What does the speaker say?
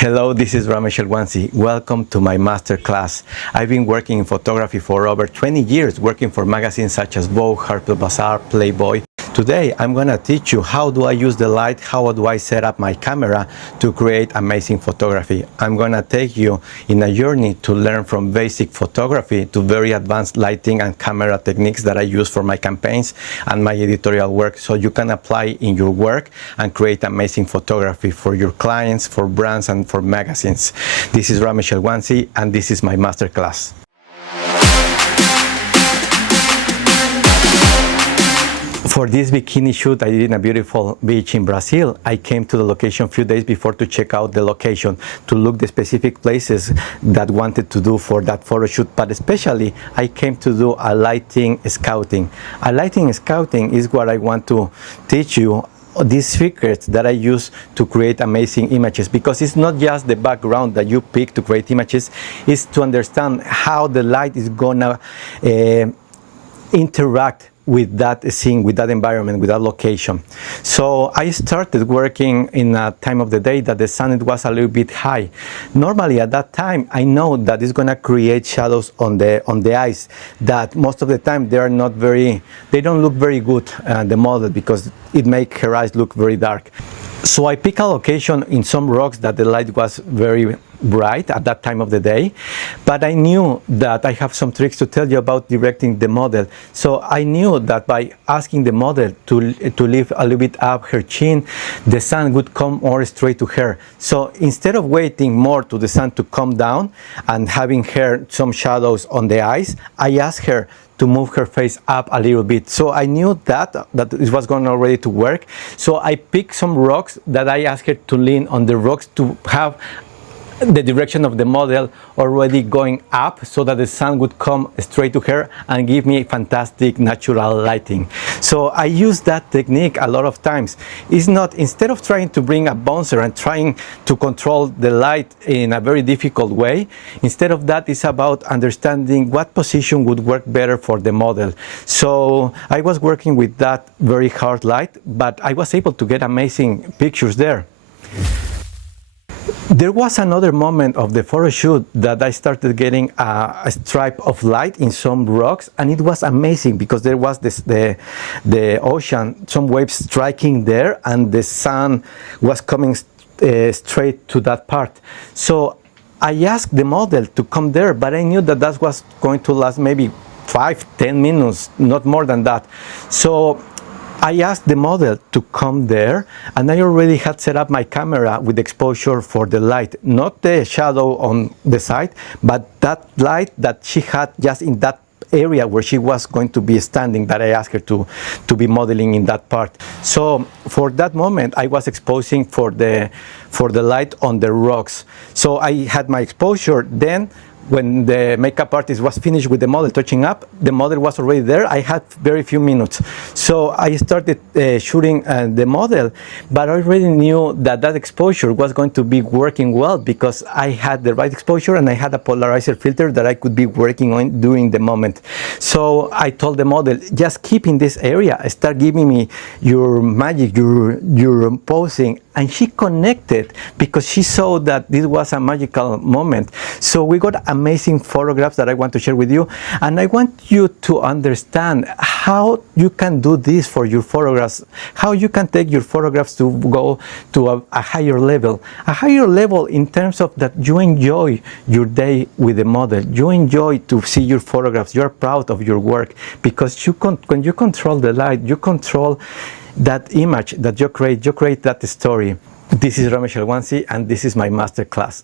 Hello, this is Rames Xelhuantzi. Welcome to my masterclass. I've been working in photography for over 20 years, working for magazines such as Vogue, Harper's Playboy. Today, I'm going to teach you how do I use the light, how do I set up my camera to create amazing photography. I'm going to take you in a journey to learn from basic photography to very advanced lighting and camera techniques that I use for my campaigns and my editorial work, so you can apply in your work and create amazing photography for your clients, for brands, and for magazines. This is Rames Xelhuantzi, and this is my masterclass. For this bikini shoot I did in a beautiful beach in Brazil, I came to the location a few days before to check out the location, to look the specific places that wanted to do for that photo shoot, but especially I came to do a lighting scouting. A lighting scouting is what I want to teach you, these secrets that I use to create amazing images, because it's not just the background that you pick to create images, it's to understand how the light is gonna interact with that scene, with that environment, with that location. So I started working in a time of the day that the sun was a little bit high. Normally at that time, I know that it's gonna create shadows on the eyes that most of the time they don't look very good, the model, because it makes her eyes look very dark. So I pick a location in some rocks that the light was very bright at that time of the day, but I knew that I have some tricks to tell you about directing the model. So I knew that by asking the model to lift a little bit up her chin, the sun would come more straight to her. So instead of waiting more to the sun to come down and having her some shadows on the eyes, I asked her to move her face up a little bit. So I knew that it was going already to work. So I picked some rocks that I asked her to lean on the rocks to have the direction of the model already going up, so that the sun would come straight to her and give me fantastic natural lighting. So I use that technique a lot of times. It's not, instead of trying to bring a bouncer and trying to control the light in a very difficult way, instead of that, it's about understanding what position would work better for the model. So I was working with that very hard light, but I was able to get amazing pictures there. There was another moment of the photo shoot that I started getting a stripe of light in some rocks, and it was amazing because there was the ocean, some waves striking there, and the sun was coming straight to that part. So I asked the model to come there, but I knew that that was going to last maybe 5-10 minutes, not more than that. So I asked the model to come there, and I already had set up my camera with exposure for the light, not the shadow on the side, but that light that she had just in that area where she was going to be standing, that I asked her to be modeling in that part. So for that moment, I was exposing for the light on the rocks. So I had my exposure. Then when the makeup artist was finished with the model touching up, the model was already there. I had very few minutes. So I started shooting the model, but I already knew that that exposure was going to be working well because I had the right exposure and I had a polarizer filter that I could be working on during the moment. So I told the model, just keep in this area, start giving me your magic, your posing. And she connected because she saw that this was a magical moment. So we got amazing photographs that I want to share with you. And I want you to understand how you can do this for your photographs, how you can take your photographs to go to a higher level. A higher level in terms of that you enjoy your day with the model. You enjoy to see your photographs. You're proud of your work because when you control the light, you control that image that you create that story. This is Rames Xelhuantzi, and this is my masterclass.